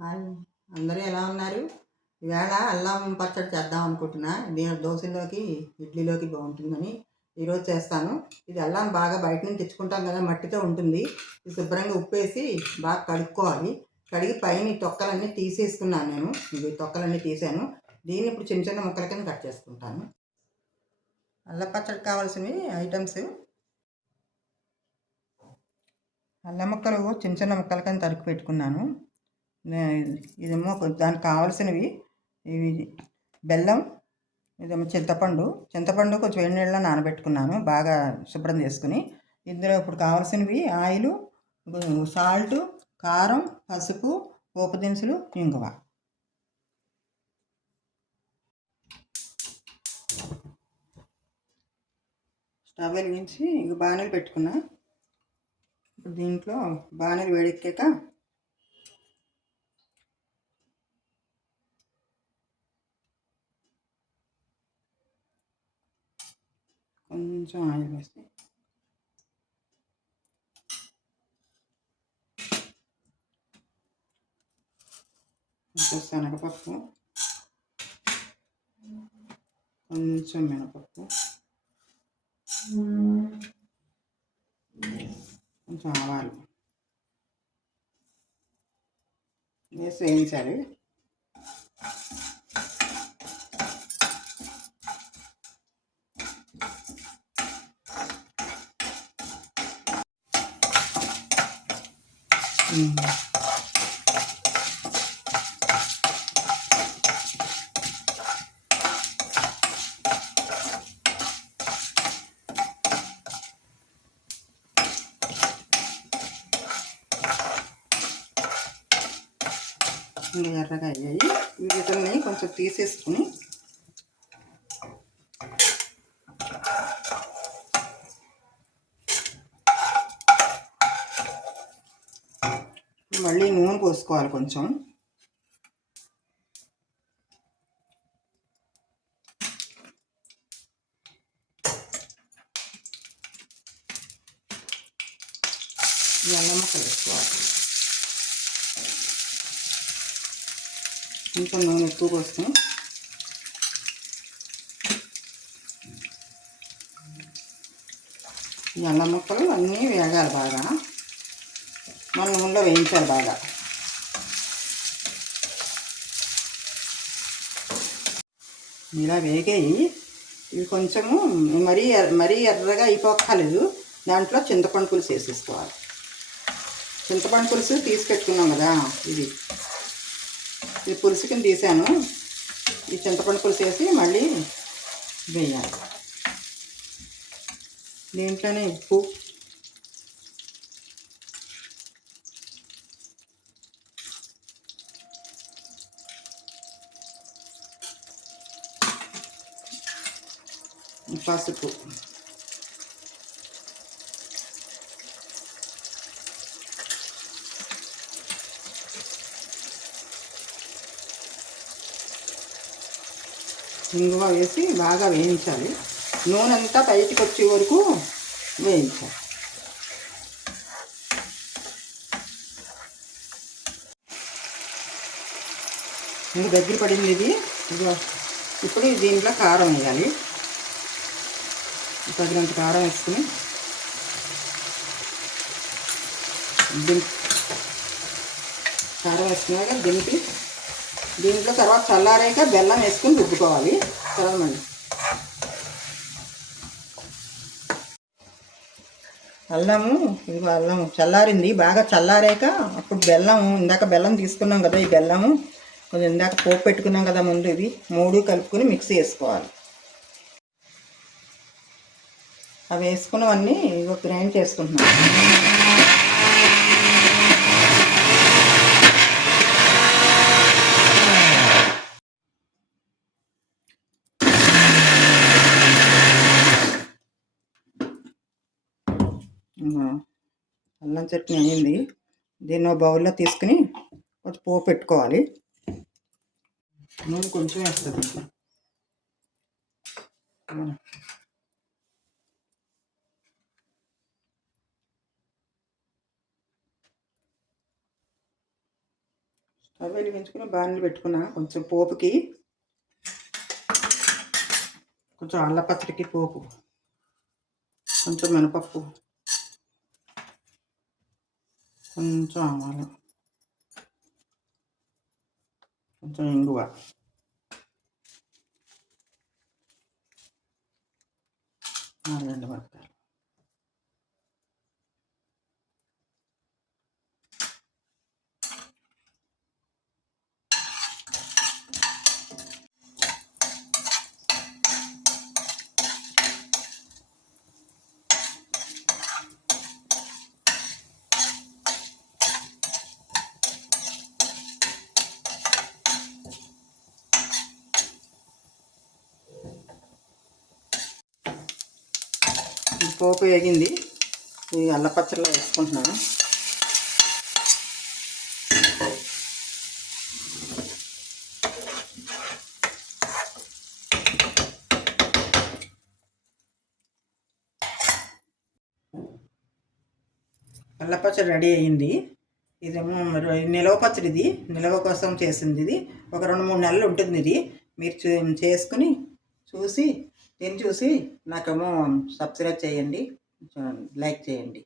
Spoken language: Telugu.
హాయ్, అందరూ ఎలా ఉన్నారు? ఈవేళ అల్లం పచ్చడి చేద్దాం అనుకుంటున్నా. నేను దోశలోకి, ఇడ్లీలోకి బాగుంటుందని ఈరోజు చేస్తాను. ఇది అల్లం బాగా బయట నుంచి తెచ్చుకుంటాం కదా, మట్టితో ఉంటుంది. ఇది శుభ్రంగా ఉప్పేసి బాగా కడుక్కోవాలి. కడిగి పైన ఈ తొక్కలన్నీ తీసేసుకున్నాను నేను. ఇది తొక్కలన్నీ తీసాను. దీన్ని ఇప్పుడు చిన్న చిన్న ముక్కల కింద కట్ చేసుకుంటాను. అల్లం పచ్చడి కావాల్సినవి ఐటమ్స్: అల్లం ముక్కలు చిన్న చిన్న ముక్కల కింద తరుగు పెట్టుకున్నాను. ఇదేమో దానికి కావాల్సినవి ఇవి: బెల్లం, ఇదేమో చింతపండు కొంచెం వేడి నీళ్ళలో నానబెట్టుకున్నాను బాగా శుభ్రం చేసుకుని. ఇందులో ఇప్పుడు కావాల్సినవి ఆయిలు, సాల్టు, కారం, పసుపు, పోపు దినుసులు, ఇంగువ. స్టవ్ వెలిగించి ఇంక బాణీలు పెట్టుకున్నా. ఇప్పుడు దీంట్లో బాణీలు వేడెక్కాక కొంచెం ఆయిల్ వేసి కొంచెం శనగపప్పు, కొంచెం మినపప్పు, కొంచెం ఆవాలు వేసి వేయించాలి. ఇంకా ఎర్రగా అయ్యాయి. వీటిని కొంచెం తీసేసుకుని మళ్ళీ నూనె పోసుకోవాలి కొంచెం. అల్లం ముక్కలు వేసుకోవాలి. కొంచెం నూనె ఎక్కువ పోస్తాం. ఈ అల్లం ముక్కలు అన్నీ వేగాలి బాగా. మన నూనెలో వేయించాలి బాగా. ఇలా వేగాయి. ఇవి కొంచెము మరీ ఎర్రగా అయిపోక్కర్లేదు. దాంట్లో చింతపండు పులుసు వేసేసుకోవాలి. చింతపండు పులుసు తీసి పెట్టుకున్నాం కదా, ఇది పులుసు కింద తీసాను. ఈ చింతపండు పులుసు వేసి మళ్ళీ వేయాలి. దీంట్లోనే ఉప్పు, పసుపు, ఇంగువ వేసి బాగా వేయించాలి. నూనె అంతా బయటికి వచ్చే వరకు వేయించాలి. ఇంకా దగ్గర పడింది ఇది. ఇప్పుడు దీంట్లో కారం వేయాలి. తగినంత కారం వేసుకుని కారం వేసుకున్నాక దింపి దీంట్లో తర్వాత చల్లారాక బెల్లం వేసుకుని రుబ్బుకోవాలి. చదవండి. అల్లము చల్లారింది. బాగా చల్లారాక అప్పుడు ఇందాక బెల్లం తీసుకున్నాం కదా, ఈ బెల్లము కొంచెం ఇందాక పోపు పెట్టుకున్నాం కదా ముందు, ఇది 3 కలుపుకొని మిక్సీ వేసుకోవాలి. అవి వేసుకున్నవన్నీ గ్రైండ్ చేసుకుంటున్నాం. అల్లం చట్నీ అయింది. దీన్ని బౌల్లో తీసుకుని కొంచెం పోపు పెట్టుకోవాలి. నూనె కొంచెం వేస్తుంది. స్టవ్ వెలిగించుకుని బాణీలు పెట్టుకున్నా. కొంచెం పోపుకి, కొంచెం అల్ల పచ్చడికి పోపు, కొంచెం మినపప్పు, కొంచెం ఆవాలు, కొంచెం ఇంగువ, రెండు మిరపకాయలు. పోపు వేగింది. ఈ అల్లపచ్చడిలో వేసుకుంటున్నాను. అల్లపచ్చడి రెడీ అయ్యింది. ఇదేమో నిలవ పచ్చడి. ఇది నిలవ కోసం చేసింది. ఇది ఒక 2-3 నెలలు ఉంటుంది. ఇది మీరు చేసుకుని చూసి నాకేమో సబ్స్క్రైబ్ చేయండి, లైక్ చేయండి.